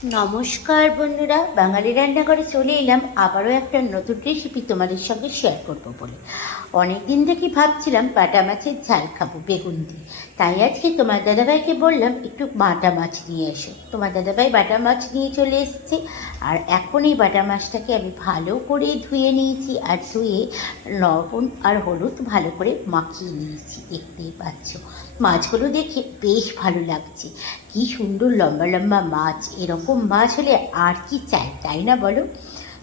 নমস্কার বন্ধুরা, বাঙালি রান্নাঘরে চলে এলাম আবারও একটা নতুন রেসিপি তোমাদের সঙ্গে শেয়ার করব বলে। অনেক দিন থেকে ভাবছিলাম বাটা মাছের ঝাল খাবো বেগুন দিয়ে, তাই আজকে তোমার দাদাভাইকে বললাম একটু বাটা মাছ নিয়ে এসো। তোমার দাদাভাই বাটা মাছ নিয়ে চলে এসছে, আর এখন এই বাটা মাছটাকে আমি ভালো করে ধুয়ে নিয়েছি, আর ধুয়ে লবণ আর হলুদ ভালো করে মাখিয়ে নিয়েছি। দেখতেই পাচ্ছ মাছগুলো দেখে বেশ ভালো লাগছে। কি সুন্দর লম্বা লম্বা মাছ, এরকম মাছ হলে আর কি চাই, তাই না বলো?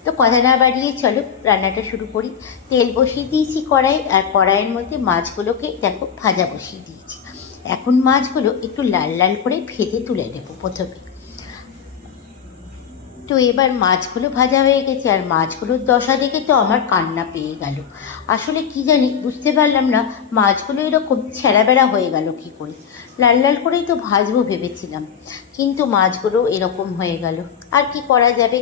তো কথা না বাড়িয়ে চলো রান্নাটা শুরু করি। তেল বসিয়ে দিয়েছি কড়াই, আর কড়াইয়ের মধ্যে মাছগুলোকে দেখো ভাজা বসিয়ে দিয়েছি। এখন মাছগুলো একটু লাল লাল করে ভেজে তুলে নেবো প্রথমে। তো এবার মাছগুলো ভাজা হয়ে গেছে, আর মাছগুলোর দশা দেখে তো আমার কান্না পেয়ে গেল। আসলে কি জানি, বুঝতে পারলাম না মাছগুলো এরকম ছেঁড়াবেড়া হয়ে গেল কী করে। লাল লাল করেই তো ভাজবো ভেবেছিলাম, কিন্তু মাছগুলো এরকম হয়ে গেল। আর কি করা যাবে,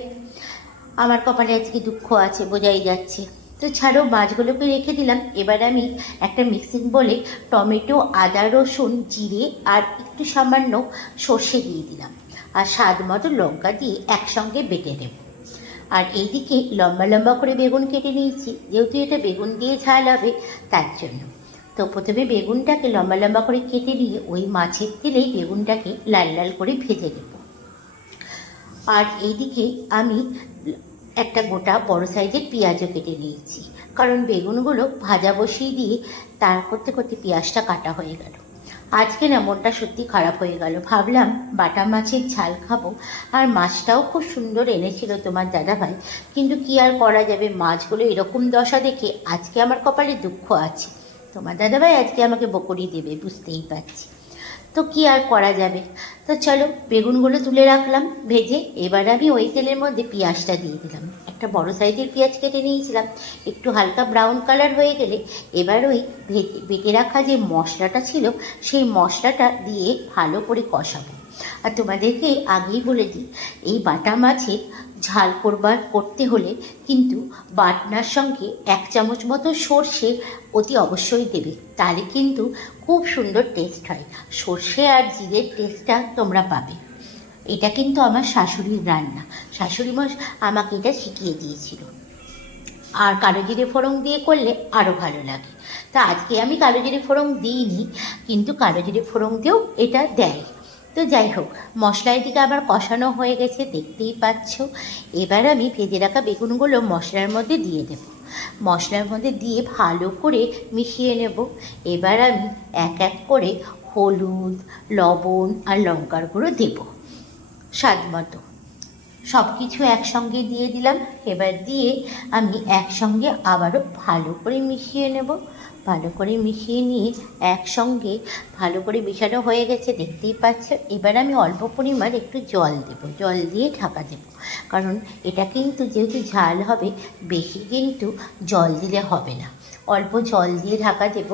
আমার কপালে আজকে দুঃখ আছে, বোঝাই যাচ্ছে। তো ছাড়ো, মাছগুলোকে রেখে দিলাম। এবার আমি একটা মিক্সিং বলে টমেটো, আদা, রসুন, জিরে আর একটু সামান্য সর্ষে দিয়ে দিলাম, আর স্বাদ মতো লঙ্কা দিয়ে একসঙ্গে বেটে দেব। আর এইদিকে লম্বা লম্বা করে বেগুন কেটে নিয়েছি, যেহেতু এটা বেগুন দিয়ে ঝাল হবে তার জন্য। তো প্রথমে বেগুনটাকে লম্বা লম্বা করে কেটে নিয়ে ওই মাছের তেলেই বেগুনটাকে লাল লাল করে ভেজে দেব। আর এইদিকে আমি একটা গোটা বড় সাইজের পেঁয়াজও কেটে নিয়েছি, কারণ বেগুনগুলো ভাজা বসিয়ে দিয়ে তার করতে করতে পেঁয়াজটা কাটা হয়ে গেল। আজকে না মনটা সত্যি খারাপ হয়ে গেল, ভাবলাম বাটা মাছের ঝাল খাবো, আর মাছটাও খুব সুন্দর এনেছিল তোমার দাদাভাই, কিন্তু কি আর করা যাবে, মাছগুলো এরকম দশা দেখে আজকে আমার কপালে দুঃখ আছে। তোমার দাদাভাই আজকে আমাকে বকুড়ি দেবে, বুঝতেই পারছি। তো কি আর করা যাবে। তো চলো, বেগুনগুলো তুলে রাখলাম ভেজে। এবার আমি ওই তেলের মধ্যে পেঁয়াজটা দিয়ে দিলাম। একটা বড় সাইজের পেঁয়াজ কেটে নিয়েছিলাম, একটু হালকা ব্রাউন কালার হয়ে গেলে এবার ওই বেটে রাখা যে মশলাটা ছিল সেই মশলাটা দিয়ে ভালো করে কষাবো। আর তোমাদেরকে আগেই বলে দিই, এই বাটা মাছের ঝাল করতে হলে কিন্তু বাটনার সঙ্গে 1 চামচ মতো সর্ষে অতি অবশ্যই দেবে, তাহলে কিন্তু খুব সুন্দর টেস্ট হয়। সর্ষে আর জিরের টেস্টটা তোমরা পাবে। এটা কিন্তু আমার শাশুড়ির রান্না, শাশুড়ি মা আমাকে এটা শিখিয়ে দিয়েছিল। আর কালো জিরে ফোড়ন দিয়ে করলে আরও ভালো লাগে। তা আজকে আমি কালো জিরে ফোড়ন দিইনি, কিন্তু কালো জিরে ফোড়ন দিয়েও এটা দেয়। তো যাই হোক, মশলা এদিকে আবার কষানো হয়ে গেছে, দেখতেই পাচ্ছ। এবার আমি ভেজে রাখা বেগুনগুলো মশলার মধ্যে দিয়ে দেব। মশলার মধ্যে দিয়ে ভালো করে মিশিয়ে নেব। এবার আমি এক এক করে হলুদ, লবণ আর লঙ্কার গুঁড়ো দেব স্বাদ মতো। সব কিছু একসঙ্গে দিয়ে দিলাম। এবার দিয়ে আমি একসঙ্গে আবারও ভালো করে মিশিয়ে নেব। ভালো করে মিশিয়ে নিয়ে একসঙ্গে ভালো করে মিশানো হয়ে গেছে, দেখতেই পাচ্ছ। এবার আমি অল্প পরিমাণ একটু জল দেব, জল দিয়ে ঢাকা দেব, কারণ এটা কিন্তু যেহেতু ঝাল হবে, বেশি কিন্তু জল দিলে হবে না। অল্প জল দিয়ে ঢাকা দেব।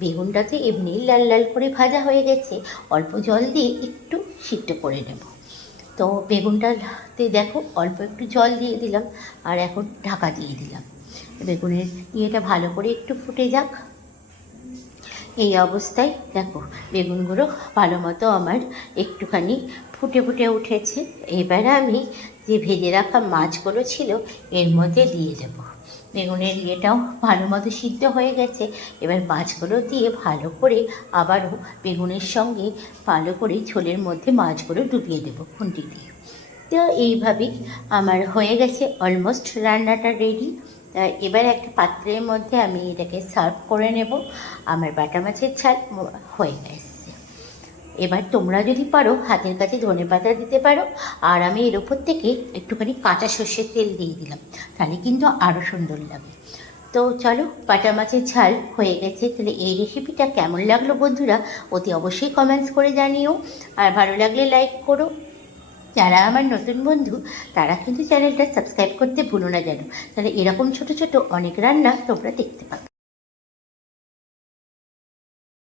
বেগুনটা তো এমনিই লাল লাল করে ভাজা হয়ে গেছে, অল্প জল দিয়ে একটু সিদ্ধ করে নেব। তো বেগুনটাতে দেখো অল্প একটু জল দিয়ে দিলাম, আর এখন ঢাকা দিয়ে দিলাম। বেগুনের ইয়েটা ভালো করে একটু ফুটে যাক। এই অবস্থায় দেখো বেগুনগুলো ভালো মতো আমার একটুখানি ফুটে ফুটে উঠেছে। এবার আমি যে ভেজে রাখা মাছগুলো ছিল এর মধ্যে দিয়ে দেবো। বেগুনের ইয়েটাও ভালো মতো সিদ্ধ হয়ে গেছে। এবার মাছগুলো দিয়ে ভালো করে আবারও বেগুনের সঙ্গে ভালো করে ঝোলের মধ্যে মাছগুলো ডুবিয়ে দেবো খুন্তি দিয়ে। তো এইভাবেই আমার হয়ে গেছে অলমোস্ট রান্নাটা রেডি। এবার একটা পাত্রের মধ্যে আমি এটাকে সার্ভ করে নেব। আমার বাটা মাছের ঝাল হয়ে গেছে। এবার তোমরা যদি পারো হাতের কাছে ধনেপাতা দিতে পারো, আর আমি এর ওপর থেকে একটুখানি কাঁচা সর্ষের তেল দিয়ে দিলাম, তাহলে কিন্তু আরও সুন্দর লাগে। তো চলো, বাটা মাছের ঝাল হয়ে গেছে। তাহলে এই রেসিপিটা কেমন লাগলো বন্ধুরা, অতি অবশ্যই কমেন্টস করে জানিও, আর ভালো লাগলে লাইক করো। যারা আমার নতুন বন্ধু তারা কিন্তু চ্যানেলটা সাবস্ক্রাইব করতে ভুলো না যেন, তাহলে এরকম ছোট ছোট অনেক রান্না তোমরা দেখতে পাবে।